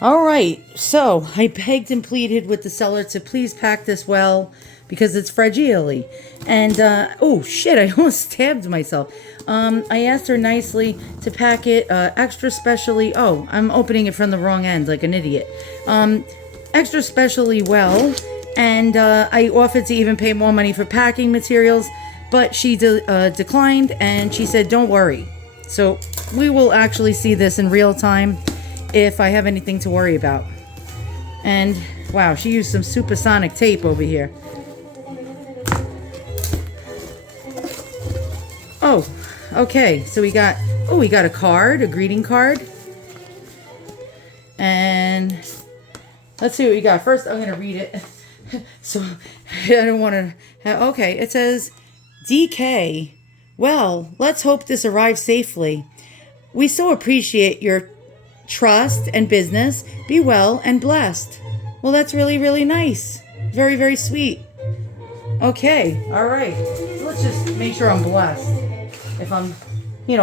All right, so I begged and pleaded with the seller to please pack this well because it's fragile. And, oh shit, I almost stabbed myself. I asked her nicely to pack it extra specially. Oh, I'm opening it from the wrong end like an idiot. Extra specially well. And I offered to even pay more money for packing materials, but she declined and she said, don't worry. So we will actually see this in real time if I have anything to worry about. And wow, she used some supersonic tape over here. Oh, okay. So we got a card, a greeting card. And let's see what we got. First, I'm going to read it. So I don't want to have, okay, it says, DK, well, let's hope this arrives safely. We so appreciate your trust and business. Be well and blessed. Well, that's really, really nice. Very, very sweet. Okay, all right. So let's just make sure I'm blessed. If I'm,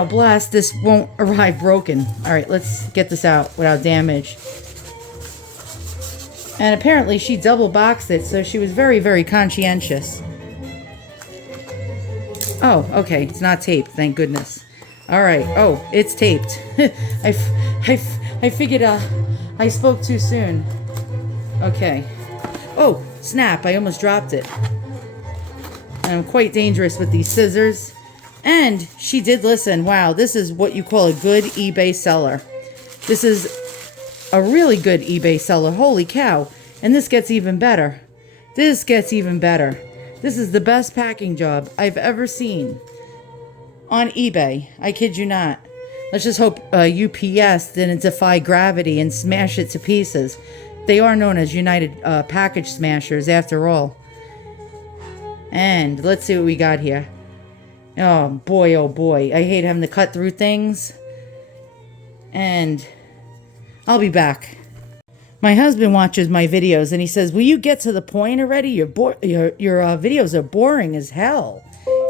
blessed, this won't arrive broken. All right, let's get this out without damage. And apparently she double boxed it, so she was very, very conscientious. Oh, okay, it's not taped, thank goodness. All right, oh, it's taped. I figured I spoke too soon. Okay. Oh, snap, I almost dropped it. And I'm quite dangerous with these scissors. And she did listen. Wow, this is what you call a good eBay seller. This is a really good eBay seller. Holy cow. And this gets even better. This gets even better. This is the best packing job I've ever seen on eBay. I kid you not. Let's just hope UPS didn't defy gravity and smash it to pieces. They are known as United Package Smashers after all. And let's see what we got here. Oh boy. I hate having to cut through things. And I'll be back. My husband watches my videos and he says, will you get to the point already? Your videos are boring as hell.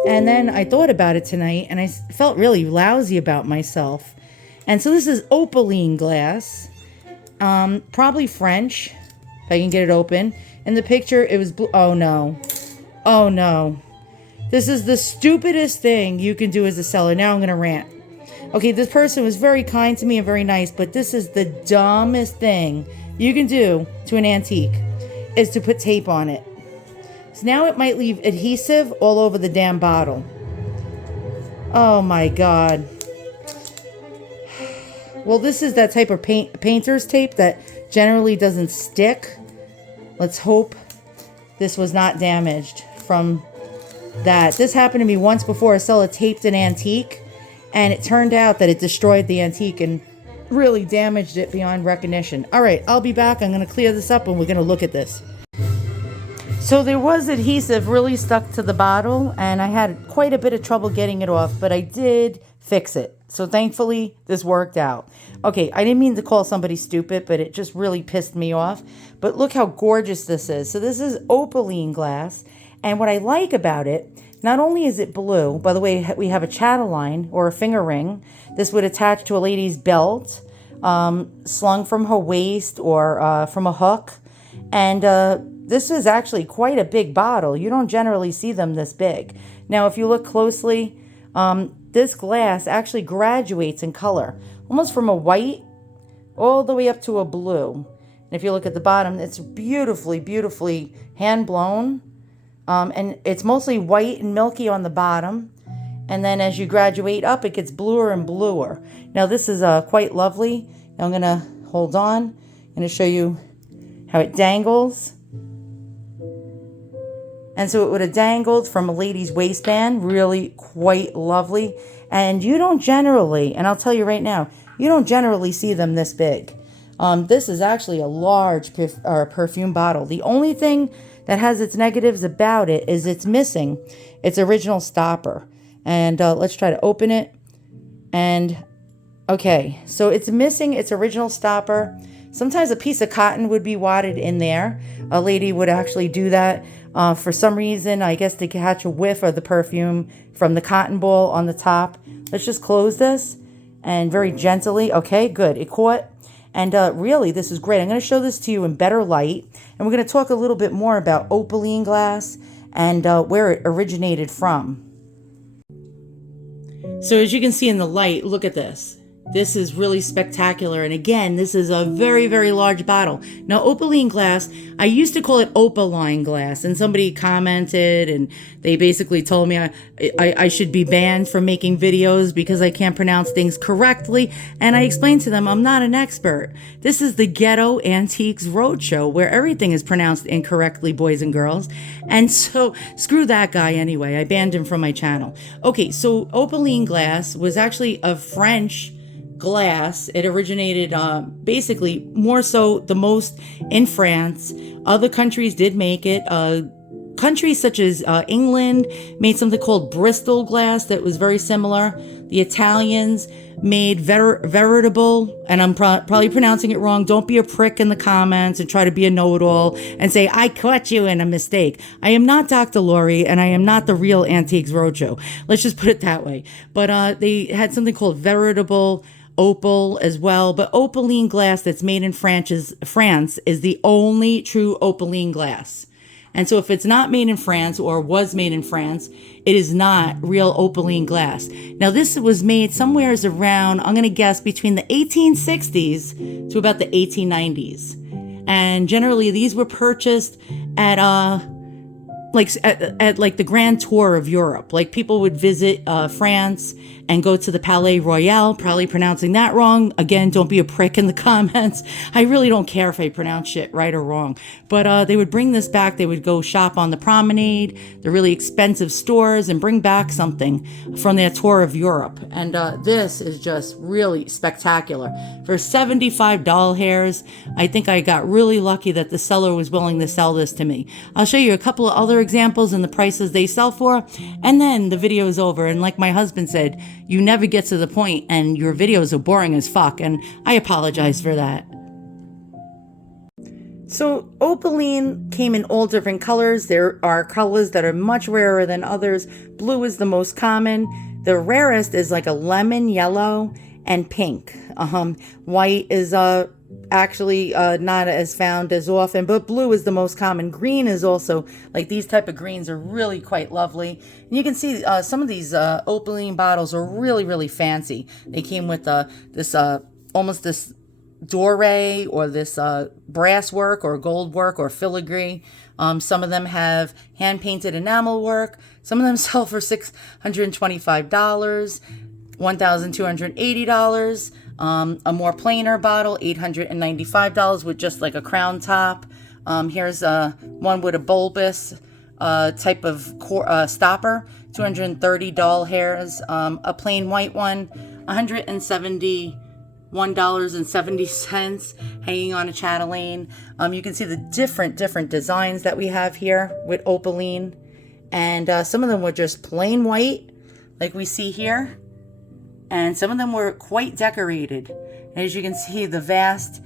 And then I thought about it tonight and I felt really lousy about myself. And so this is opaline glass. Probably French, if I can get it open. In the picture, it was blue. Oh no. Oh no. This is the stupidest thing you can do as a seller. Now I'm going to rant. Okay, this person was very kind to me and very nice, but this is the dumbest thing you can do to an antique, is to put tape on it. So now it might leave adhesive all over the damn bottle. Oh my God. Well, this is that type of painter's tape that generally doesn't stick. Let's hope this was not damaged from that. This happened to me once before. A seller taped an antique, and it turned out that it destroyed the antique and really damaged it beyond recognition. All right, I'll be back. I'm going to clear this up and we're going to look at this. So there was adhesive really stuck to the bottle, and I had quite a bit of trouble getting it off, but I did fix it. So thankfully, this worked out. Okay, I didn't mean to call somebody stupid, but it just really pissed me off. But look how gorgeous this is. So this is opaline glass, and what I like about it, not only is it blue, by the way, we have a chatelaine or a finger ring. This would attach to a lady's belt, slung from her waist or from a hook. And this is actually quite a big bottle. You don't generally see them this big. Now, if you look closely, this glass actually graduates in color, almost from a white all the way up to a blue. And if you look at the bottom, it's beautifully, beautifully hand-blown. And it's mostly white and milky on the bottom. And then as you graduate up, it gets bluer and bluer. Now, this is quite lovely. Now I'm going to hold on. I'm going to show you how it dangles. And so it would have dangled from a lady's waistband. Really quite lovely. And you don't generally, and I'll tell you right now, you don't generally see them this big. This is actually a large perfume bottle. The only thing that has its negatives about it is it's missing its original stopper. And let's try to open it. And okay, so it's missing its original stopper. Sometimes a piece of cotton would be wadded in there. A lady would actually do that for some reason, I guess to catch a whiff of the perfume from the cotton ball on the top. Let's just close this and very gently. Okay, good. It caught. And really, this is great. I'm going to show this to you in better light. And we're going to talk a little bit more about opaline glass and where it originated from. So as you can see in the light, look at this. This is really spectacular. And again, this is a very, very large bottle. Now, opaline glass, I used to call it opaline glass. And somebody commented and they basically told me I should be banned from making videos because I can't pronounce things correctly. And I explained to them, I'm not an expert. This is the Ghetto Antiques Roadshow where everything is pronounced incorrectly, boys and girls. And so screw that guy anyway. I banned him from my channel. Okay, so opaline glass was actually a French glass. It originated basically more so the most in France. Other countries did make it. Countries such as England made something called Bristol glass that was very similar. The Italians made veritable, and I'm probably pronouncing it wrong. Don't be a prick in the comments and try to be a know-it-all and say, I caught you in a mistake. I am not Dr. Lori, and I am not the real Antiques Roadshow. Let's just put it that way. But they had something called veritable opal as well. But opaline glass that's made in France is the only true opaline glass. And so if it's not made in France or was made in France, it is not real opaline glass. Now this was made somewhere around, I'm going to guess, between the 1860s to about the 1890s. And generally these were purchased at like the Grand Tour of Europe. Like people would visit France and go to the Palais Royal, probably pronouncing that wrong. Again, don't be a prick in the comments. I really don't care if I pronounce shit right or wrong. But they would bring this back. They would go shop on the promenade, the really expensive stores, and bring back something from their tour of Europe. And this is just really spectacular. For 75 doll hairs, I think I got really lucky that the seller was willing to sell this to me. I'll show you a couple of other examples and the prices they sell for, and then the video is over. And like my husband said, you never get to the point and your videos are boring as fuck, and I apologize for that. So opaline came in all different colors. There are colors that are much rarer than others. Blue is the most common. The rarest is like a lemon yellow and pink. White is actually not as found as often, but blue is the most common. Green is also, like these type of greens are really quite lovely. And you can see some of these opaline bottles are really, really fancy. They came with this almost this doré or this brass work or gold work or filigree. Some of them have hand-painted enamel work. Some of them sell for $625, $1,280. A more plainer bottle, $895 with just like a crown top. Here's one with a bulbous type of stopper, 230 doll hairs. A plain white one, $171.70, hanging on a chatelaine. You can see the different designs that we have here with opaline. And some of them were just plain white, like we see here. And some of them were quite decorated. As you can see, the vast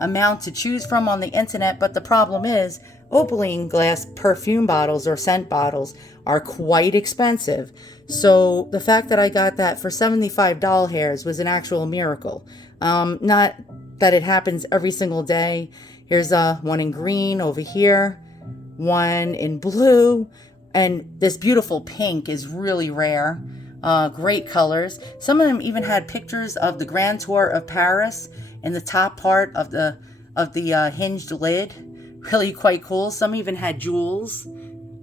amount to choose from on the internet. But the problem is, opaline glass perfume bottles or scent bottles are quite expensive. So the fact that I got that for 75 doll hairs was an actual miracle. Not that it happens every single day. Here's one in green over here, one in blue, and this beautiful pink is really rare. Great colors. Some of them even had pictures of the Grand Tour of Paris in the top part of the hinged lid. Really quite cool. Some even had jewels.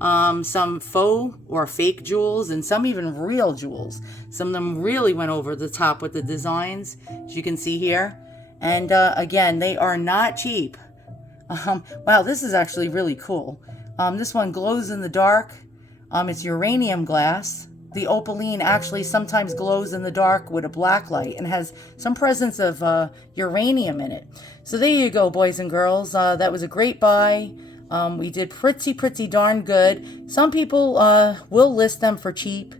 Some faux or fake jewels, and some even real jewels. Some of them really went over the top with the designs, as you can see here. And again, they are not cheap. Wow, this is actually really cool. This one glows in the dark. It's uranium glass. The opaline actually sometimes glows in the dark with a black light and has some presence of uranium in it. So there you go, boys and girls. That was a great buy. We did pretty darn good. Some people will list them for cheap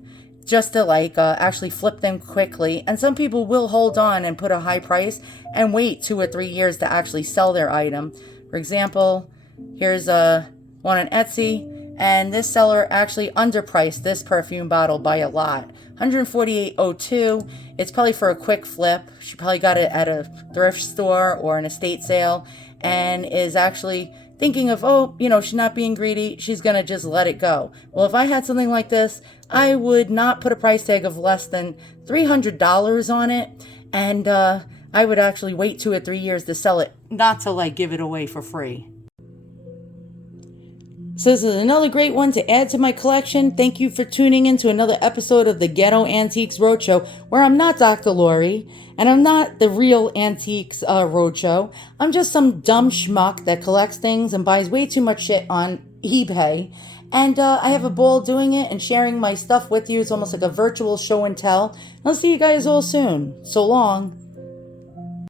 just to actually flip them quickly. And some people will hold on and put a high price and wait 2 or 3 years to actually sell their item. For example, here's one on Etsy. And this seller actually underpriced this perfume bottle by a lot, 148.02. It's probably for a quick flip. She probably got it at a thrift store or an estate sale and is actually thinking of, oh, she's not being greedy. She's going to just let it go. Well, if I had something like this, I would not put a price tag of less than $300 on it. And I would actually wait 2 or 3 years to sell it, not to give it away for free. So this is another great one to add to my collection. Thank you for tuning in to another episode of the Ghetto Antiques Roadshow, where I'm not Dr. Lori, and I'm not the real Antiques Roadshow. I'm just some dumb schmuck that collects things and buys way too much shit on eBay. And I have a ball doing it and sharing my stuff with you. It's almost like a virtual show and tell. I'll see you guys all soon. So long.